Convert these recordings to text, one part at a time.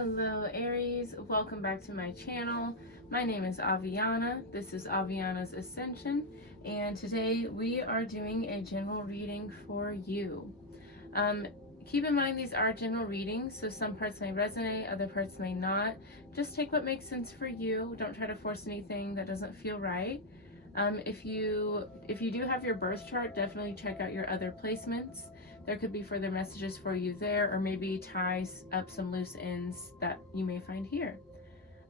Hello Aries, welcome back to my channel. My name is Aviana. This is Aviana's Ascension, and today we are doing a general reading for you. Keep in mind these are general readings, so some parts may resonate, other parts may not. Just take what makes sense for you. Don't try to force anything that doesn't feel right. If you do have your birth chart, definitely check out your other placements. There could be further messages for you there, or maybe ties up some loose ends that you may find here.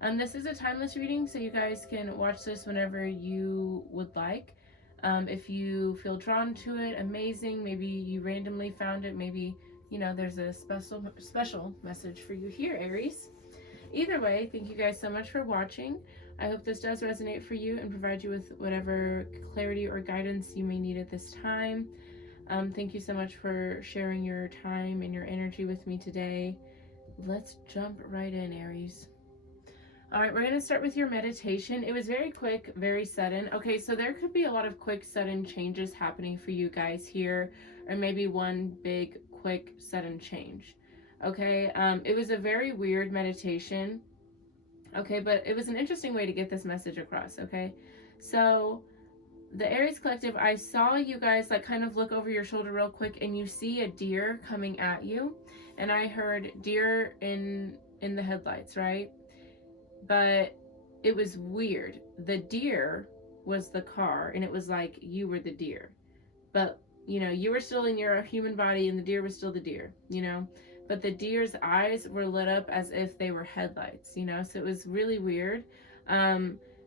This is a timeless reading, so you guys can watch this whenever you would like. If you feel drawn to it, amazing. Maybe you randomly found it. Maybe, there's a special message for you here, Aries. Either way, thank you guys so much for watching. I hope this does resonate for you and provide you with whatever clarity or guidance you may need at this time. Thank you so much for sharing your time and your energy with me today. Let's jump right in, Aries. All right, we're going to start with your meditation. It was very quick, very sudden. Okay, so there could be a lot of quick, sudden changes happening for you guys here, or maybe one big, quick, sudden change. Okay, it was a very weird meditation. Okay, but it was an interesting way to get this message across. Okay, so the Aries Collective, I saw you guys like kind of look over your shoulder real quick, and you see a deer coming at you, and I heard deer in the headlights, right? But it was weird. The deer was the car, and it was like you were the deer, but you were still in your human body, and the deer was still the deer, but the deer's eyes were lit up as if they were headlights, so it was really weird.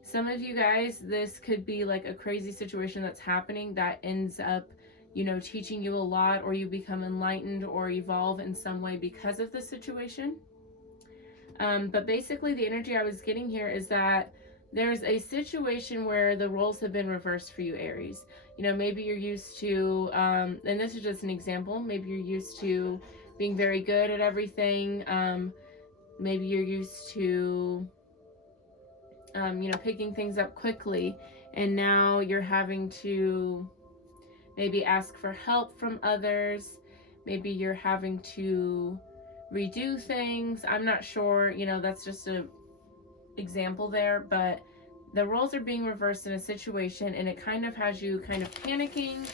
Some of you guys, this could be like a crazy situation that's happening that ends up, teaching you a lot, or you become enlightened or evolve in some way because of the situation. But basically the energy I was getting here is that there's a situation where the roles have been reversed for you, Aries. Maybe you're used to, and this is just an example, maybe you're used to being very good at everything. Maybe you're used to picking things up quickly, and now you're having to maybe ask for help from others. Maybe you're having to redo things. I'm not sure, that's just a example there, but the roles are being reversed in a situation, and it kind of has you kind of panicking.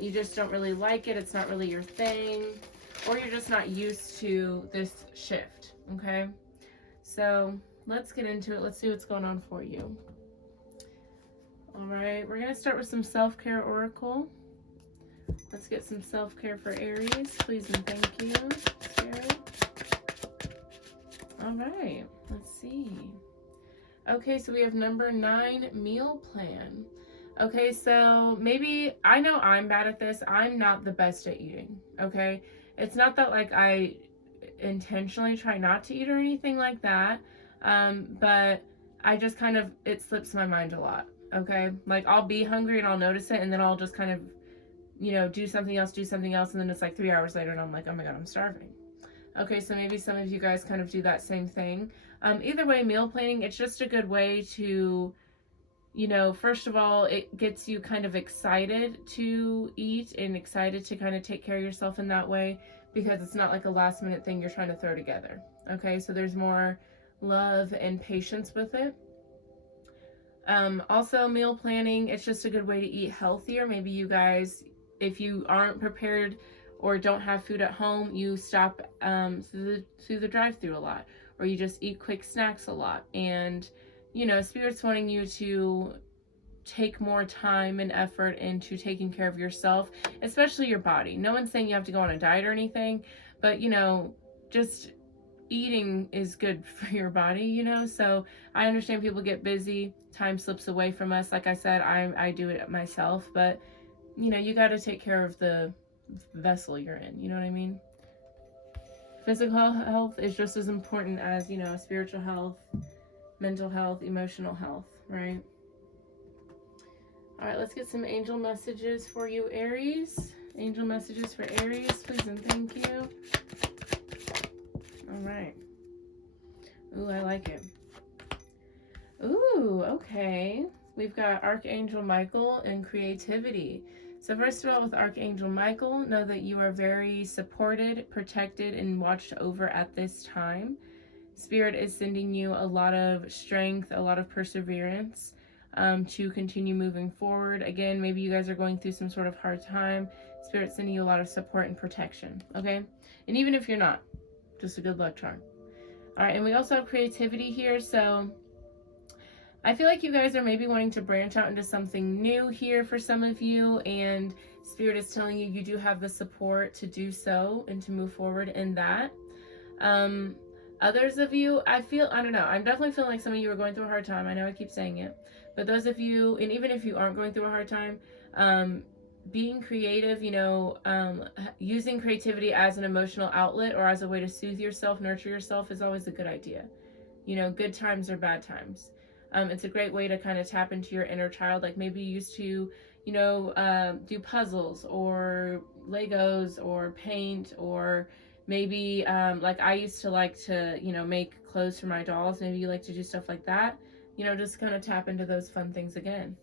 You just don't really like it. It's not really your thing, or you're just not used to this shift. Okay, so let's get into it. Let's see what's going on for you. All right, we're going to start with some self-care oracle. Let's get some self-care for Aries. Please and thank you, Spirit. All right, let's see. Okay, so we have number 9, meal plan. Okay, so maybe, I know I'm bad at this. I'm not the best at eating, okay? It's not that like I intentionally try not to eat or anything like that. But I just kind of, it slips my mind a lot, okay? Like I'll be hungry and I'll notice it, and then I'll just kind of, do something else, and then it's like 3 hours later and I'm like, oh my God, I'm starving. Okay, so maybe some of you guys kind of do that same thing. Either way, meal planning, it's just a good way to, first of all, it gets you kind of excited to eat and excited to kind of take care of yourself in that way, because it's not like a last minute thing you're trying to throw together. Okay, so there's more love and patience with it. Also, meal planning, it's just a good way to eat healthier. Maybe you guys, if you aren't prepared or don't have food at home, you stop through the drive-through a lot, or you just eat quick snacks a lot. And Spirit's wanting you to take more time and effort into taking care of yourself, especially your body. No one's saying you have to go on a diet or anything, but just eating is good for your body, so I understand people get busy, time slips away from us. Like I said, I do it myself, but you got to take care of the vessel you're in, you know what I mean? Physical health is just as important as spiritual health, mental health, emotional health, right? All right, let's get some angel messages for you, Aries. Angel messages for Aries, please and thank you. All right. Ooh, I like it. Ooh, okay. We've got Archangel Michael and creativity. So first of all, with Archangel Michael, know that you are very supported, protected, and watched over at this time. Spirit is sending you a lot of strength, a lot of perseverance to continue moving forward. Again, maybe you guys are going through some sort of hard time. Spirit's sending you a lot of support and protection, okay? And even if you're not, just a good luck charm. All right, and we also have creativity here, so I feel like you guys are maybe wanting to branch out into something new here for some of you, and Spirit is telling you you do have the support to do so and to move forward in that. Others of you, I don't know, I'm definitely feeling like some of you are going through a hard time. I know I keep saying it, but those of you, and even if you aren't going through a hard time, being creative, using creativity as an emotional outlet or as a way to soothe yourself, nurture yourself is always a good idea. Good times or bad times. It's a great way to kind of tap into your inner child. Like maybe you used to, do puzzles or Legos or paint, or maybe like I used to like to, make clothes for my dolls. Maybe you like to do stuff like that. Just kind of tap into those fun things again.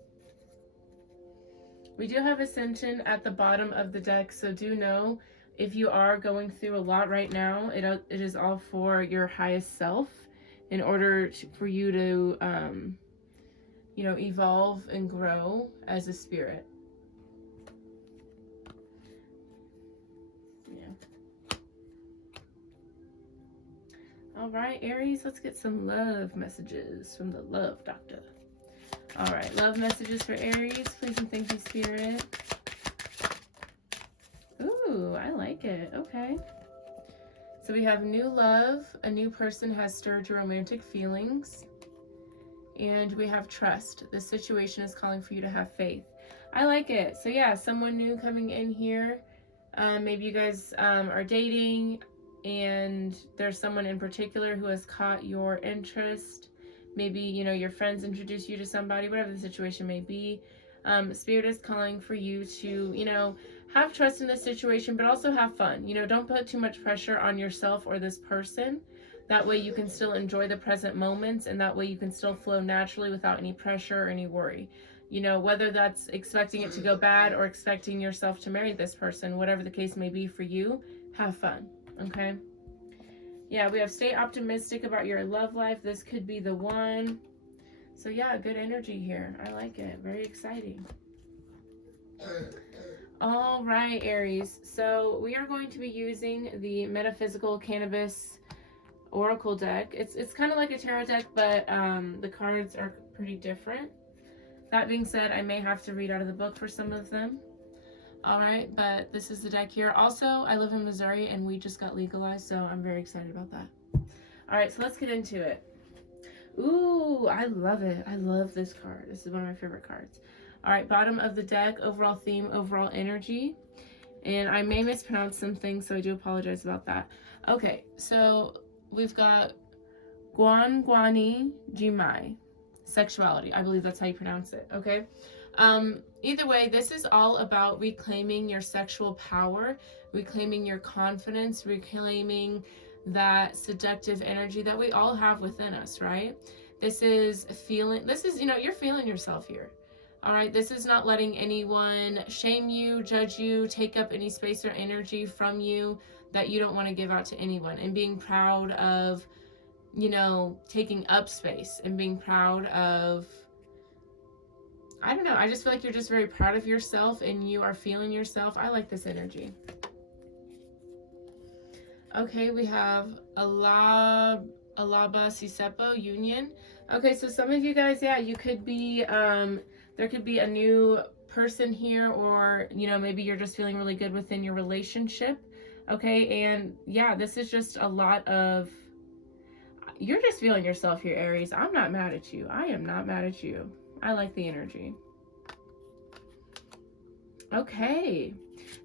We do have Ascension at the bottom of the deck, so do know if you are going through a lot right now, it is all for your highest self in order for you to, evolve and grow as a spirit. Yeah. All right, Aries, let's get some love messages from the Love Doctor. All right, love messages for Aries, please and thank you, Spirit. Ooh, I like it. Okay. So we have new love. A new person has stirred your romantic feelings. And we have trust. This situation is calling for you to have faith. I like it. So yeah, someone new coming in here. Maybe you guys are dating and there's someone in particular who has caught your interest. Maybe, your friends introduce you to somebody, whatever the situation may be. Spirit is calling for you to, have trust in this situation, but also have fun. Don't put too much pressure on yourself or this person. That way you can still enjoy the present moments, and that way you can still flow naturally without any pressure or any worry. Whether that's expecting it to go bad or expecting yourself to marry this person, whatever the case may be for you, have fun, okay? Yeah, we have stay optimistic about your love life. This could be the one. So yeah, good energy here. I like it. Very exciting. All right, Aries. So we are going to be using the Metaphysical Cannabis Oracle deck. It's kind of like a tarot deck, but the cards are pretty different. That being said, I may have to read out of the book for some of them. All right, but this is the deck here. Also, I live in Missouri and we just got legalized, so I'm very excited about that. All right, so let's get into it. Ooh, I love it. I love this card. This is one of my favorite cards. All right, bottom of the deck, overall theme, overall energy. And I may mispronounce some things, so I do apologize about that. Okay, so we've got Guan Jimai. Sexuality. I believe that's how you pronounce it, okay? Either way, this is all about reclaiming your sexual power, reclaiming your confidence, reclaiming that seductive energy that we all have within us, right? This is, you're feeling yourself here. All right, this is not letting anyone shame you, judge you, take up any space or energy from you that you don't want to give out to anyone, and being proud of, taking up space and being proud of, I don't know, I just feel like you're just very proud of yourself and you are feeling yourself. I like this energy. Okay, we have Alaba Sisepo Union. Okay, so some of you guys, yeah, you could be, there could be a new person here, or, maybe you're just feeling really good within your relationship. Okay, and yeah, this is just a lot of, you're just feeling yourself here, Aries. I'm not mad at you. I am not mad at you. I like the energy. Okay,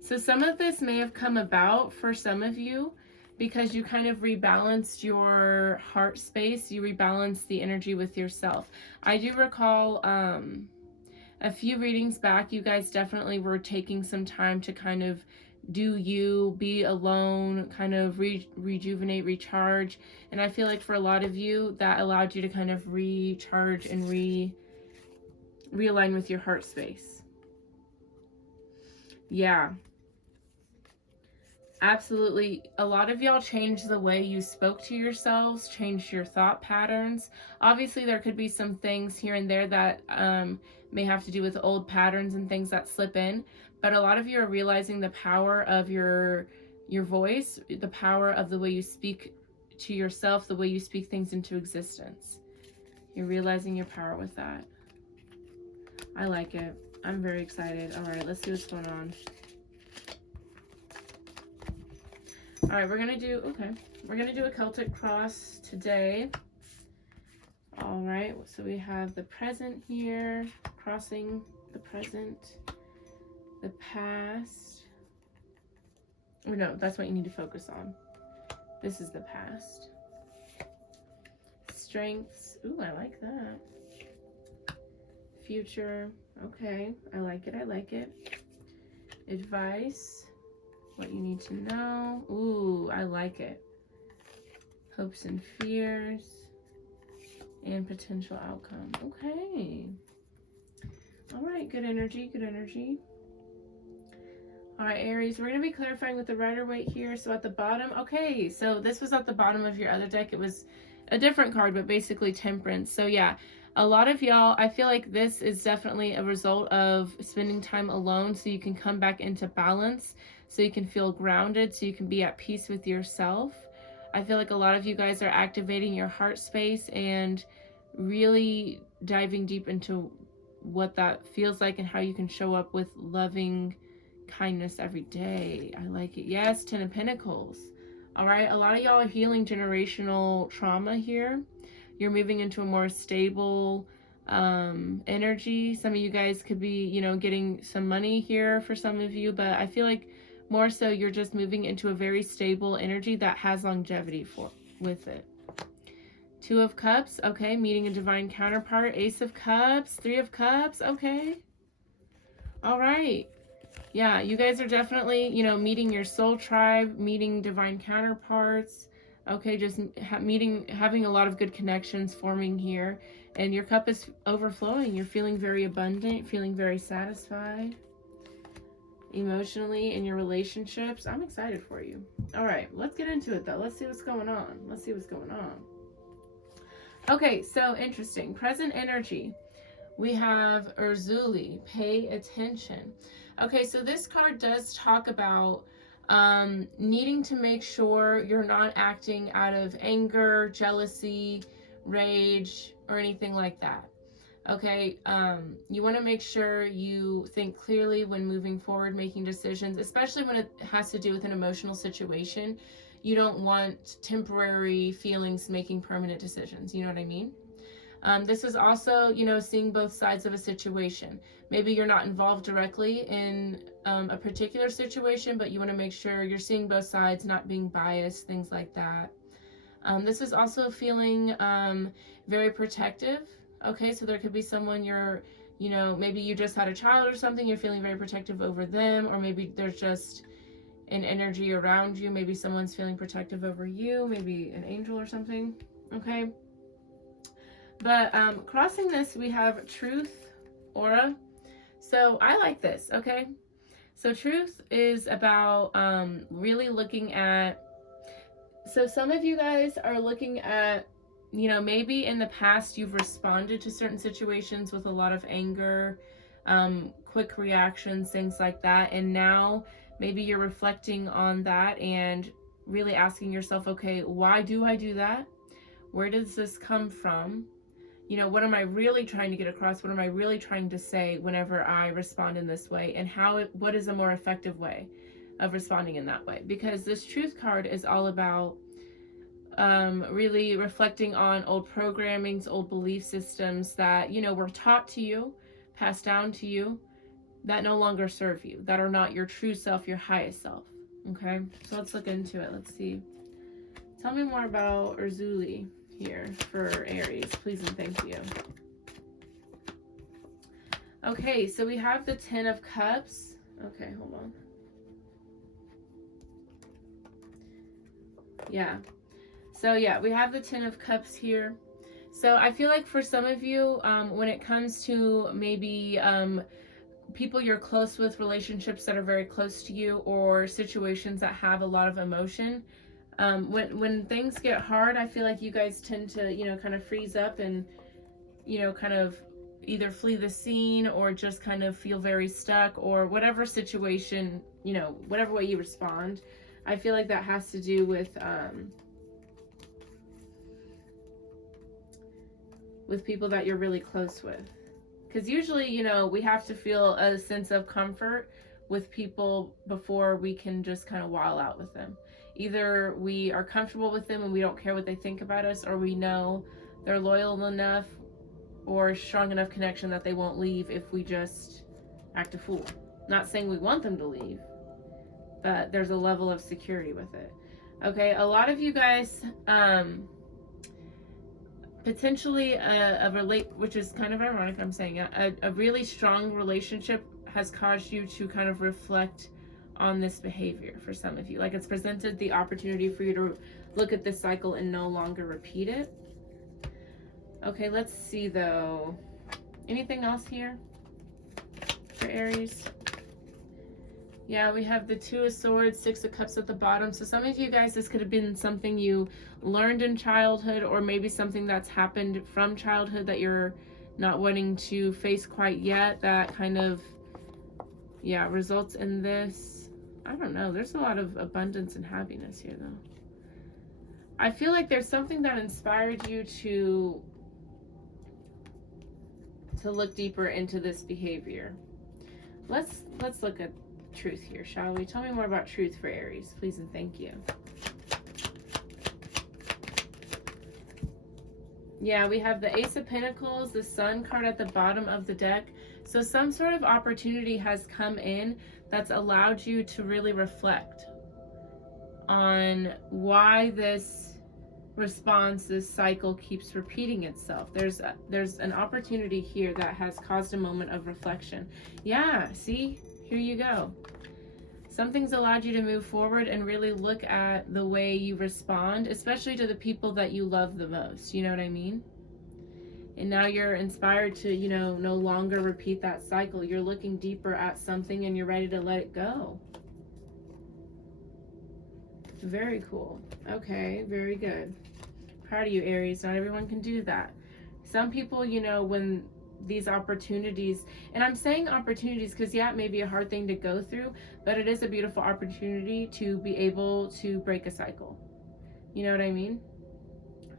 so some of this may have come about for some of you because you kind of rebalanced your heart space. You rebalanced the energy with yourself. I do recall a few readings back, you guys definitely were taking some time to kind of do you, be alone, kind of rejuvenate, recharge. And I feel like for a lot of you, that allowed you to kind of recharge and realign with your heart space. Yeah. Absolutely. A lot of y'all changed the way you spoke to yourselves, changed your thought patterns. Obviously, there could be some things here and there that may have to do with old patterns and things that slip in. But a lot of you are realizing the power of your voice, the power of the way you speak to yourself, the way you speak things into existence. You're realizing your power with that. I like it. I'm very excited. All right, let's see what's going on. All right, we're gonna do a Celtic cross today. All right, so we have the present here, crossing the present, the past. Or no, that's what you need to focus on. This is the past. Strengths. Ooh, I like that. Future. Okay, I like it. I like it. Advice. What you need to know. Ooh, I like it. Hopes and fears. And potential outcome. Okay. All right, good energy, good energy. All right, Aries, we're going to be clarifying with the Rider-Waite here. So at the bottom, okay, so this was at the bottom of your other deck. It was a different card, but basically Temperance. So yeah, a lot of y'all, I feel like this is definitely a result of spending time alone so you can come back into balance, so you can feel grounded, so you can be at peace with yourself. I feel like a lot of you guys are activating your heart space and really diving deep into what that feels like and how you can show up with loving kindness every day. I like it. Yes, 10 of Pentacles. All right, a lot of y'all are healing generational trauma here. You're moving into a more stable energy. Some of you guys could be, you know, getting some money here for some of you, but I feel like more so you're just moving into a very stable energy that has longevity with it. 2 of Cups, okay, meeting a divine counterpart. Ace of Cups, 3 of Cups, okay. All right. Yeah, you guys are definitely, you know, meeting your soul tribe, meeting divine counterparts. Okay, just having a lot of good connections forming here. And your cup is overflowing. You're feeling very abundant, feeling very satisfied emotionally in your relationships. I'm excited for you. All right, let's get into it though. Let's see what's going on. Let's see what's going on. Okay, so interesting. Present energy. We have Urzuli, pay attention. Okay, so this card does talk about needing to make sure you're not acting out of anger, jealousy, rage, or anything like that. Okay, you want to make sure you think clearly when moving forward, making decisions, especially when it has to do with an emotional situation. You don't want temporary feelings making permanent decisions. You know what I mean? This is also, you know, seeing both sides of a situation. Maybe you're not involved directly in a particular situation, but you want to make sure you're seeing both sides, not being biased, things like that. This is also feeling very protective. Okay, so there could be someone you know, maybe you just had a child or something, you're feeling very protective over them, or maybe there's just an energy around you. Maybe someone's feeling protective over you, maybe an angel or something. Okay. But crossing this, we have Truth, Aura. So I like this, okay? So Truth is about really looking at, so some of you guys are looking at, you know, maybe in the past you've responded to certain situations with a lot of anger, quick reactions, things like that. And now maybe you're reflecting on that and really asking yourself, okay, why do I do that? Where does this come from? You know, what am I really trying to get across? What am I really trying to say whenever I respond in this way? And what is a more effective way of responding in that way? Because this Truth card is all about really reflecting on old programmings, old belief systems that, you know, were taught to you, passed down to you, that no longer serve you, that are not your true self, your highest self. Okay, so let's look into it. Let's see. Tell me more about Urzuli here for Aries, please and thank you. Okay, so we have the 10 of Cups. Okay, hold on. Yeah. So yeah, we have the 10 of Cups here. So I feel like for some of you, when it comes to maybe people you're close with, relationships that are very close to you, or situations that have a lot of emotion. When things get hard, I feel like you guys tend to, kind of freeze up and, kind of either flee the scene or just kind of feel very stuck, or whatever situation, whatever way you respond. I feel like that has to do with people that you're really close with. Because usually, we have to feel a sense of comfort with people before we can just kind of wild out with them. Either we are comfortable with them and we don't care what they think about us, or we know they're loyal enough or strong enough connection that they won't leave if we just act a fool. Not saying we want them to leave, but there's a level of security with it. Okay, a lot of you guys, potentially which is kind of ironic I'm saying it, a really strong relationship has caused you to kind of reflect on this behavior for some of you. Like, it's presented the opportunity for you to look at this cycle and no longer repeat it. Okay, let's see though. Anything else here for Aries? Yeah, we have the Two of Swords, Six of Cups at the bottom. So some of you guys, this could have been something you learned in childhood, or maybe something that's happened from childhood that you're not wanting to face quite yet, that kind of, results in this. I don't know. There's a lot of abundance and happiness here, though. I feel like there's something that inspired you to look deeper into this behavior. Let's look at truth here, shall we? Tell me more about truth for Aries, please and thank you. Yeah, we have the Ace of Pentacles, the Sun card at the bottom of the deck. So some sort of opportunity has come in that's allowed you to really reflect on why this response, this cycle keeps repeating itself. There's an opportunity here that has caused a moment of reflection. Yeah, see? Here you go. Something's allowed you to move forward and really look at the way you respond, especially to the people that you love the most. You know what I mean? And now you're inspired to, no longer repeat that cycle. You're looking deeper at something and you're ready to let it go. Very cool. Okay, very good. Proud of you, Aries. Not everyone can do that. Some people, when these opportunities, and I'm saying opportunities because, yeah, it may be a hard thing to go through, but it is a beautiful opportunity to be able to break a cycle. You know what I mean?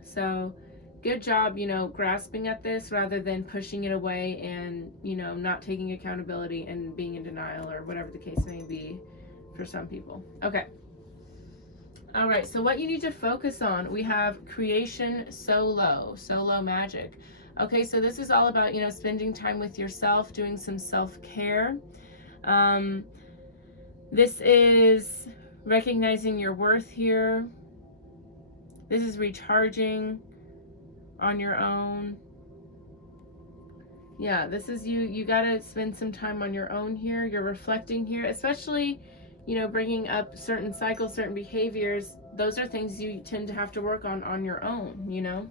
So good job, grasping at this rather than pushing it away and, not taking accountability and being in denial, or whatever the case may be for some people. Okay. All right, so what you need to focus on, we have creation solo magic. Okay, so this is all about, spending time with yourself, doing some self-care. This is recognizing your worth here. This is recharging on your own. Yeah, this is you got to spend some time on your own here. You're reflecting here, especially, bringing up certain cycles, certain behaviors. Those are things you tend to have to work on your own,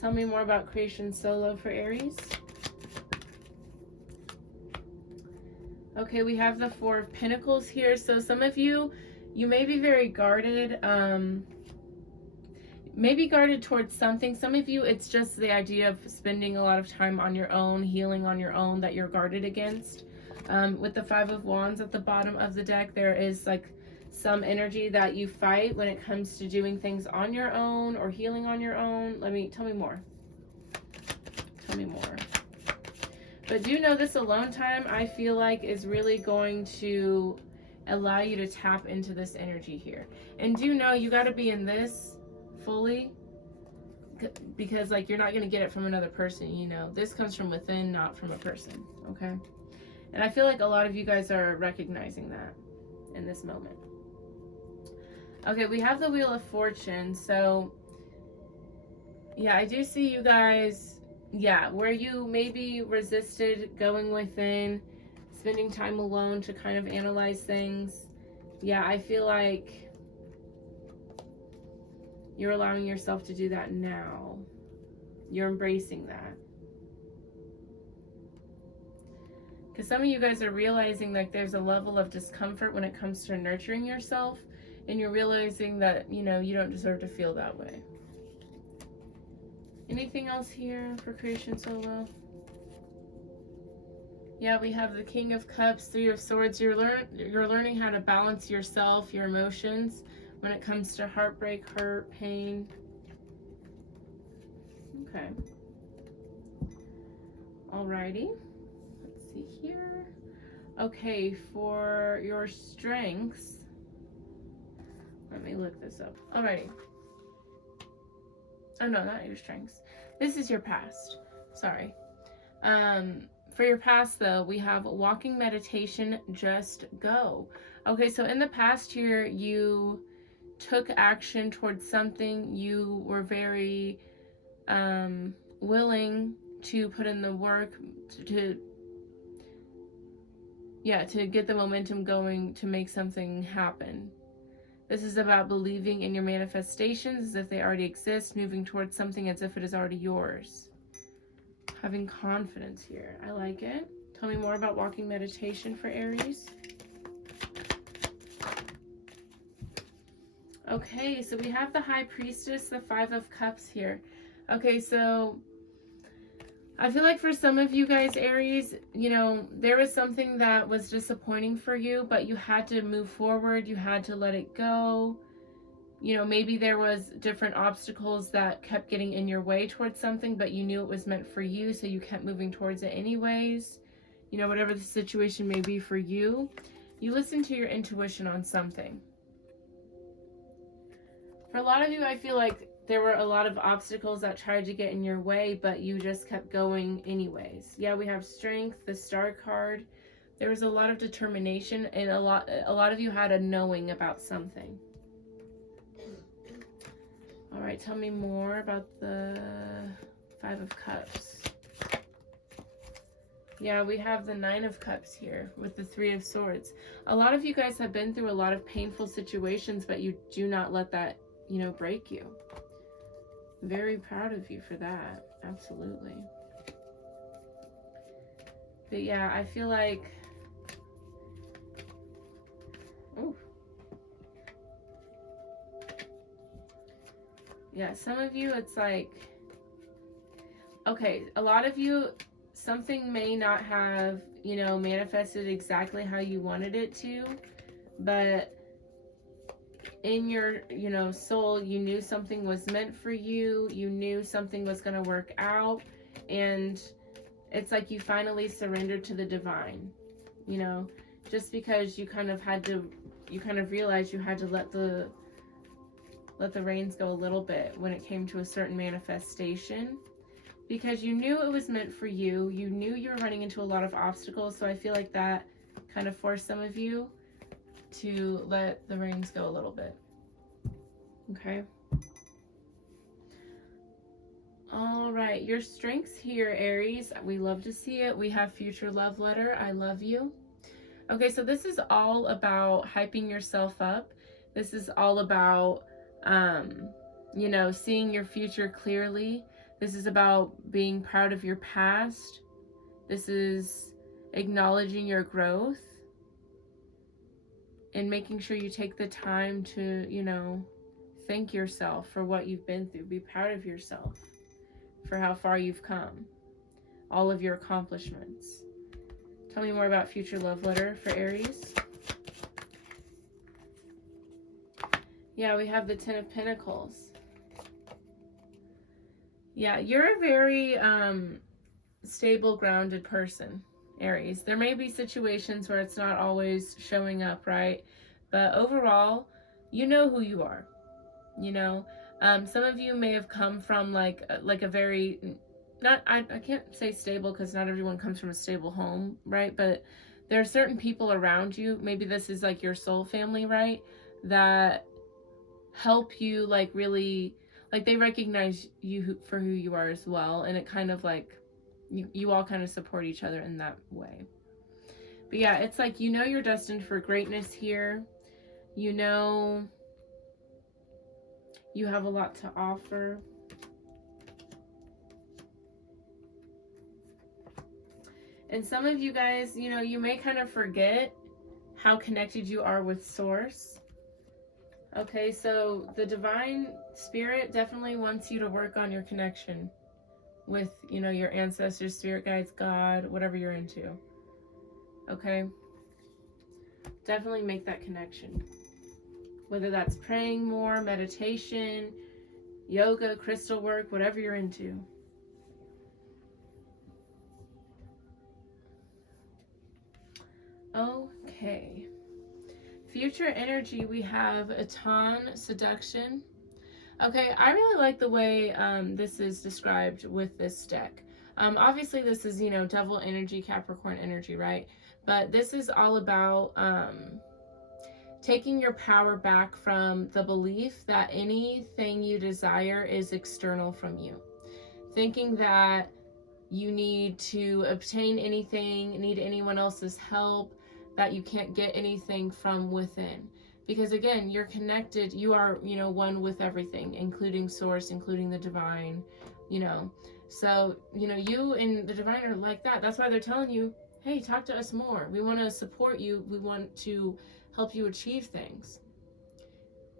Tell me more about creation solo for Aries. Okay, we have the Four of Pentacles here. So some of you may be very guarded, maybe guarded towards something. Some of you, it's just the idea of spending a lot of time on your own, healing on your own, that you're guarded against. With the Five of Wands at the bottom of the deck, there is like some energy that you fight when it comes to doing things on your own or healing on your own. Tell me more. Tell me more. But do know this alone time, I feel like, is really going to allow you to tap into this energy here. And do know you got to be in this fully, because you're not going to get it from another person. This comes from within, not from a person. Okay. And I feel like a lot of you guys are recognizing that in this moment. Okay, we have the Wheel of Fortune. So, yeah, I do see you guys, where you maybe resisted going within, spending time alone to kind of analyze things. Yeah, I feel like you're allowing yourself to do that now. You're embracing that. Because some of you guys are realizing like there's a level of discomfort when it comes to nurturing yourself, and you're realizing that, you know, you don't deserve to feel that way. Anything else here for creation solo? Yeah, we have the King of Cups, Three of Swords. You're learning how to balance yourself, your emotions, when it comes to heartbreak, hurt, pain. Okay. Alrighty. Let's see here. Okay, for your strengths, let me look this up. Alrighty. Oh no, not your strengths. This is your past. Sorry. For your past though, we have walking meditation, just go. Okay, so in the past year, you took action towards something. You were very willing to put in the work to get the momentum going to make something happen. This is about believing in your manifestations as if they already exist, moving towards something as if it is already yours. Having confidence here. I like it. Tell me more about walking meditation for Aries. Okay, so we have the High Priestess, the Five of Cups here. Okay, so I feel like for some of you guys, Aries, you know, there was something that was disappointing for you, but you had to move forward. You had to let it go. You know, maybe there was different obstacles that kept getting in your way towards something, but you knew it was meant for you, so you kept moving towards it anyways. You know, whatever the situation may be for you, you listen to your intuition on something. For a lot of you, I feel like there were a lot of obstacles that tried to get in your way, but you just kept going anyways. Yeah, we have Strength, the Star card. There was a lot of determination, and a lot of you had a knowing about something. All right, tell me more about the Five of Cups. Yeah, we have the Nine of Cups here with the Three of Swords. A lot of you guys have been through a lot of painful situations, but you do not let that, you know, break you. Very proud of you for that. Absolutely. But yeah, I feel like... Oh. Yeah, some of you, it's like... Okay, a lot of you, something may not have, you know, manifested exactly how you wanted it to, but in your, you know, soul, you knew something was meant for you. You knew something was going to work out, and it's like you finally surrendered to the divine, you know, just because you kind of realized you had to let the reins go a little bit when it came to a certain manifestation, because you knew it was meant for you. You knew you were running into a lot of obstacles, so I feel like that kind of forced some of you to let the reins go a little bit. Okay. All right, your strengths here, Aries. We love to see it. We have future love letter. I love you. Okay, so this is all about hyping yourself up. This is all about, you know, seeing your future clearly. This is about being proud of your past. This is acknowledging your growth and making sure you take the time to, you know, thank yourself for what you've been through. Be proud of yourself for how far you've come, all of your accomplishments. Tell me more about future love letter for Aries. Yeah, we have the Ten of Pentacles. Yeah, you're a very stable, grounded person, Aries. There may be situations where it's not always showing up, right? But overall, you know who you are. You know, some of you may have come from like a very, not, I can't say stable because not everyone comes from a stable home, right? But there are certain people around you, maybe this is like your soul family, right? That help you, like really, like they recognize you for who you are as well. And it kind of like, you all kind of support each other in that way. But yeah, it's like, you know, you're destined for greatness here. You know, you have a lot to offer. And some of you guys, you know, you may kind of forget how connected you are with Source. Okay, so the Divine Spirit definitely wants you to work on your connection with, you know, your ancestors, spirit guides, God, whatever you're into. Okay? Definitely make that connection. Whether that's praying more, meditation, yoga, crystal work, whatever you're into. Okay. Future energy, we have Atan, seduction. Okay, I really like the way this is described with this deck. Obviously, this is, you know, devil energy, Capricorn energy, right? But this is all about taking your power back from the belief that anything you desire is external from you. Thinking that you need to obtain anything, need anyone else's help, that you can't get anything from within. Because again, you're connected, you are, you know, one with everything, including Source, including the divine, you know. So, you know, you and the divine are like that. That's why they're telling you, hey, talk to us more. We want to support you. We want to help you achieve things.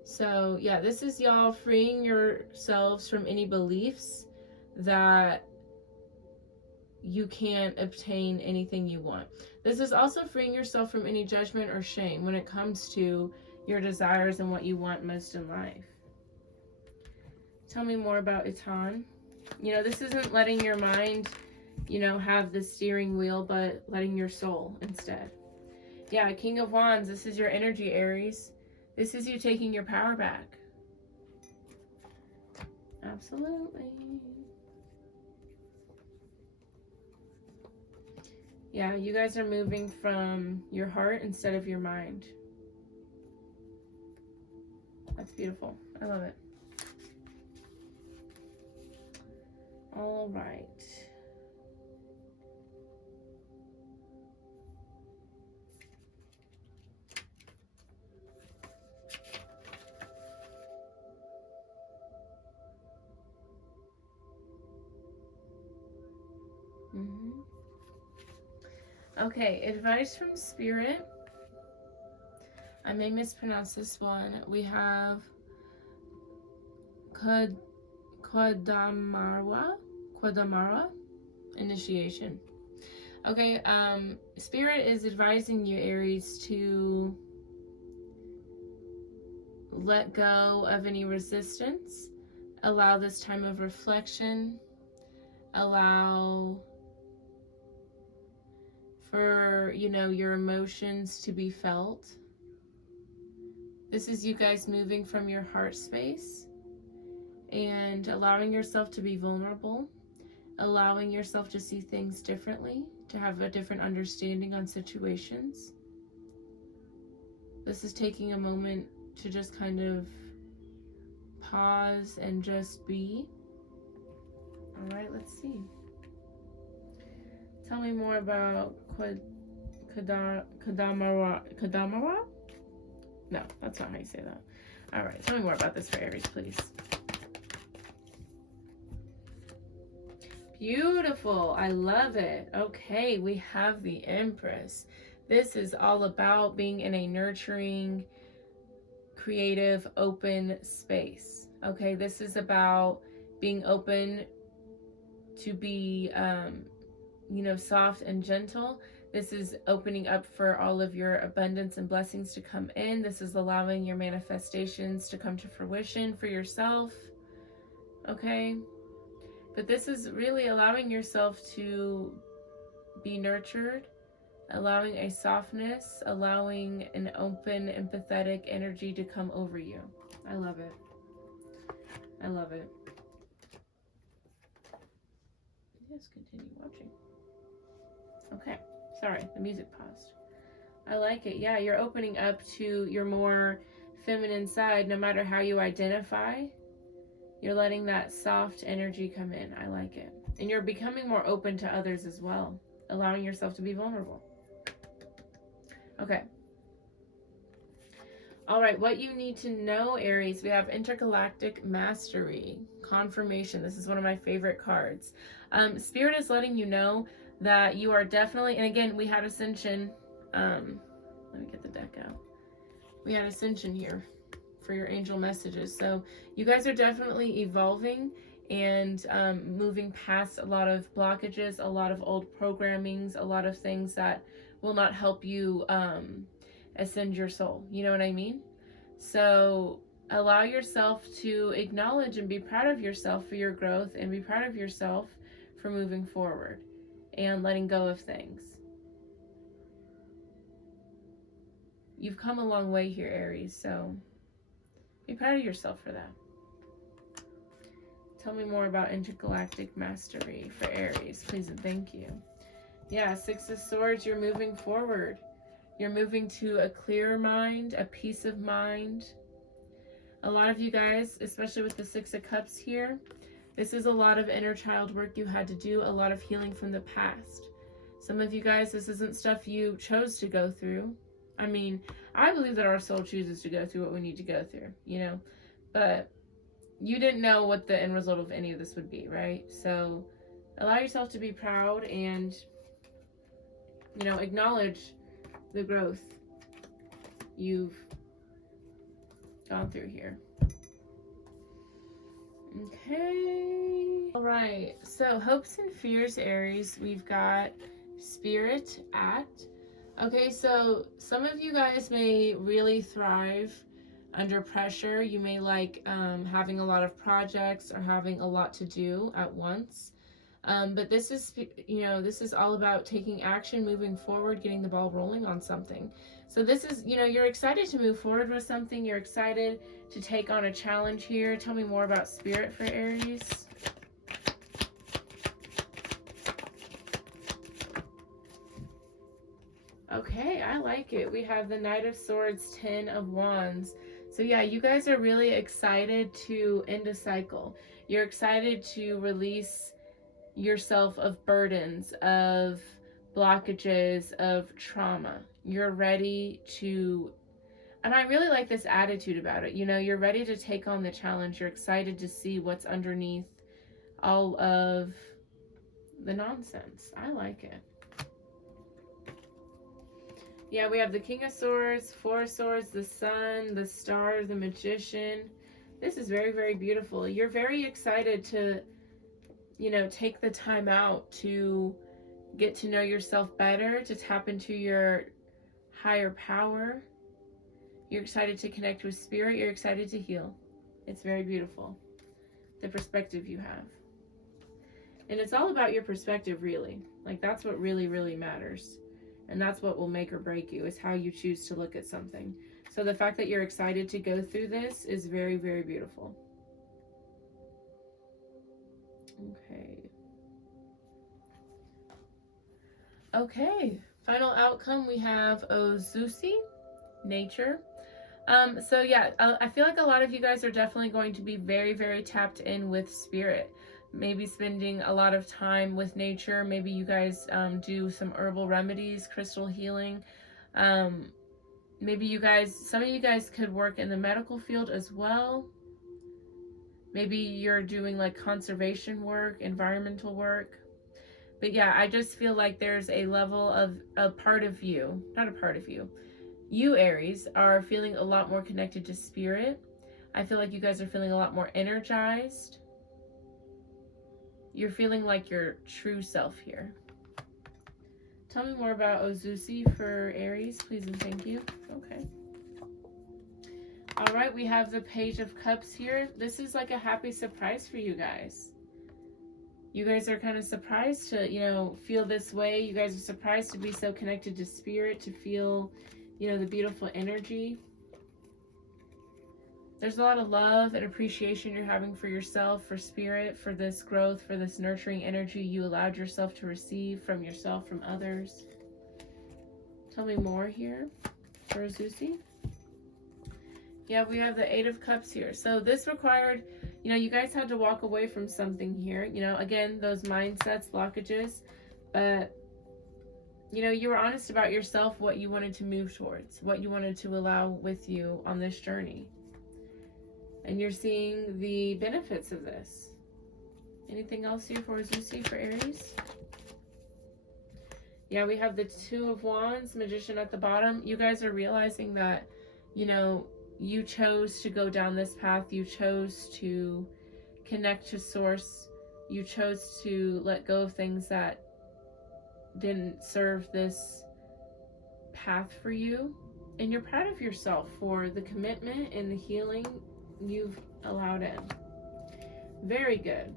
So, yeah, this is y'all freeing yourselves from any beliefs that you can't obtain anything you want. This is also freeing yourself from any judgment or shame when it comes to your desires and what you want most in life. Tell me more about Atan. You know, this isn't letting your mind, you know, have the steering wheel, but letting your soul instead. Yeah, King of Wands, this is your energy, Aries. This is you taking your power back. Absolutely. Yeah, you guys are moving from your heart instead of your mind. That's beautiful. I love it. All right. Okay, advice from Spirit. I may mispronounce this one. We have Quadamara initiation. Okay, Spirit is advising you, Aries, to let go of any resistance. Allow this time of reflection. Allow for, you know, your emotions to be felt. This is you guys moving from your heart space and allowing yourself to be vulnerable, allowing yourself to see things differently, to have a different understanding on situations. This is taking a moment to just kind of pause and just be. All right, let's see. Tell me more about Kadamara? No, that's not how you say that. All right, tell me more about this for Aries, please. Beautiful. I love it. Okay, we have the Empress. This is all about being in a nurturing, creative, open space. Okay, this is about being open to be, you know, soft and gentle. This is opening up for all of your abundance and blessings to come in. This is allowing your manifestations to come to fruition for yourself. Okay? But this is really allowing yourself to be nurtured, allowing a softness, allowing an open, empathetic energy to come over you. I love it. I love it. Yes, continue watching. Okay. Sorry, the music paused. I like it. Yeah, you're opening up to your more feminine side no matter how you identify. You're letting that soft energy come in. I like it. And you're becoming more open to others as well, allowing yourself to be vulnerable. Okay. All right, what you need to know, Aries, we have Intergalactic Mastery, Confirmation. This is one of my favorite cards. Spirit is letting you know that you are definitely, and again, we had Ascension. Let me get the deck out. We had Ascension here for your angel messages. So you guys are definitely evolving and moving past a lot of blockages, a lot of old programmings, a lot of things that will not help you ascend your soul. You know what I mean? So allow yourself to acknowledge and be proud of yourself for your growth, and be proud of yourself for moving forward and letting go of things. You've come a long way here, Aries, so be proud of yourself for that. Tell me more about intergalactic mastery for Aries, please and thank you. Yeah, Six of Swords, you're moving forward. You're moving to a clearer mind, a peace of mind. A lot of you guys, especially with the Six of Cups here, this is a lot of inner child work you had to do, a lot of healing from the past. Some of you guys, this isn't stuff you chose to go through. I mean, I believe that our soul chooses to go through what we need to go through, you know, but you didn't know what the end result of any of this would be, right? So allow yourself to be proud and, you know, acknowledge the growth you've gone through here. Okay. All right. So hopes and fears, Aries, we've got Spirit at. Okay, so some of you guys may really thrive under pressure. You may like having a lot of projects or having a lot to do at once. But this is, you know, this is all about taking action, moving forward, getting the ball rolling on something. So this is, you know, you're excited to move forward with something. You're excited to take on a challenge here. Tell me more about Spirit for Aries. Okay, I like it. We have the Knight of Swords, 10 of Wands. So yeah, you guys are really excited to end a cycle. You're excited to release yourself of burdens, of blockages, of trauma. You're ready to, and I really like this attitude about it. You know, you're ready to take on the challenge. You're excited to see what's underneath all of the nonsense. I like it. Yeah, we have the King of Swords, Four of Swords, the Sun, the Star, the Magician. This is very, very beautiful. You're very excited to, you know, take the time out to get to know yourself better, to tap into your higher power. You're excited to connect with Spirit. You're excited to heal. It's very beautiful, the perspective you have. And it's all about your perspective, really. Like, that's what really, really matters. And that's what will make or break you, is how you choose to look at something. So the fact that you're excited to go through this is very, very beautiful. Okay. Okay. Final outcome, we have Ozusi, nature. So yeah, I feel like a lot of you guys are definitely going to be very, very tapped in with Spirit. Maybe spending a lot of time with nature. Maybe you guys do some herbal remedies, crystal healing. Maybe you guys, some of you guys could work in the medical field as well. Maybe you're doing like conservation work, environmental work. But yeah, I just feel like there's a level of a part of you, not a part of you. You, Aries, are feeling a lot more connected to Spirit. I feel like you guys are feeling a lot more energized. You're feeling like your true self here. Tell me more about Ozusi for Aries, please and thank you. Okay. All right, we have the Page of Cups here. This is like a happy surprise for you guys. You guys are kind of surprised to, you know, feel this way. You guys are surprised to be so connected to Spirit, to feel, you know, the beautiful energy. There's a lot of love and appreciation you're having for yourself, for Spirit, for this growth, for this nurturing energy you allowed yourself to receive from yourself, from others. Tell me more here for Ozusi. Yeah, we have the Eight of Cups here. So this required, you know, you guys had to walk away from something here. You know, again, those mindsets, blockages, but you know, you were honest about yourself, what you wanted to move towards, what you wanted to allow with you on this journey. And you're seeing the benefits of this. Anything else here for Ozusi for Aries? Yeah, we have the Two of Wands, Magician at the bottom. You guys are realizing that, you know, you chose to go down this path. You chose to connect to Source. You chose to let go of things that didn't serve this path for you. And you're proud of yourself for the commitment and the healing you've allowed in. Very good.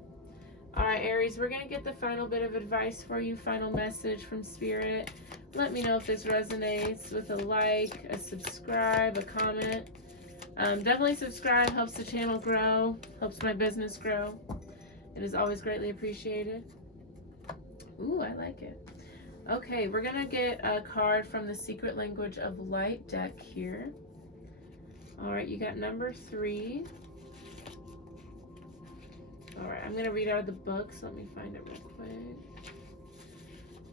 All right, Aries, we're going to get the final bit of advice for you, final message from Spirit. Let me know if this resonates with a like, a subscribe, a comment. Definitely subscribe, helps the channel grow, helps my business grow. It is always greatly appreciated. Ooh, I like it. Okay, we're going to get a card from the Secret Language of Light deck here. All right, you got number 3. All right, I'm going to read out of the book, so let me find it real quick.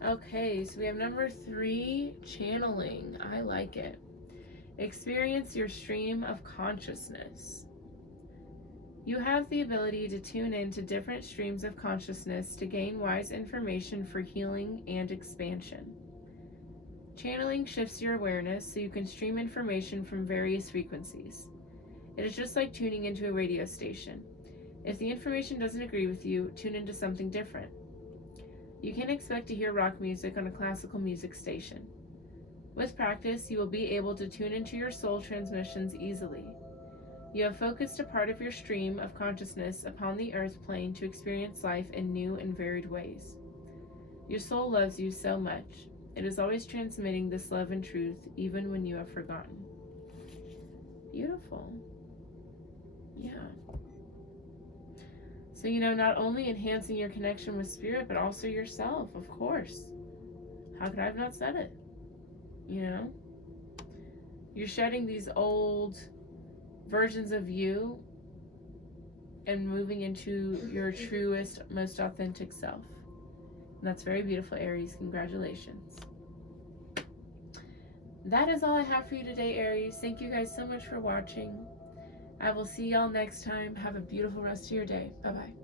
Okay, so we have number 3, channeling. I like it. Experience your stream of consciousness. You have the ability to tune into different streams of consciousness to gain wise information for healing and expansion. Channeling shifts your awareness so you can stream information from various frequencies. It is just like tuning into a radio station. If the information doesn't agree with you, tune into something different. You can expect to hear rock music on a classical music station. With practice, you will be able to tune into your soul transmissions easily. You have focused a part of your stream of consciousness upon the earth plane to experience life in new and varied ways. Your soul loves you so much. It is always transmitting this love and truth, even when you have forgotten. Beautiful. Yeah. So, you know, not only enhancing your connection with Spirit, but also yourself, of course. How could I have not said it? You know? You're shedding these old versions of you and moving into your truest, most authentic self. And that's very beautiful, Aries. Congratulations. That is all I have for you today, Aries. Thank you guys so much for watching. I will see y'all next time. Have a beautiful rest of your day. Bye-bye.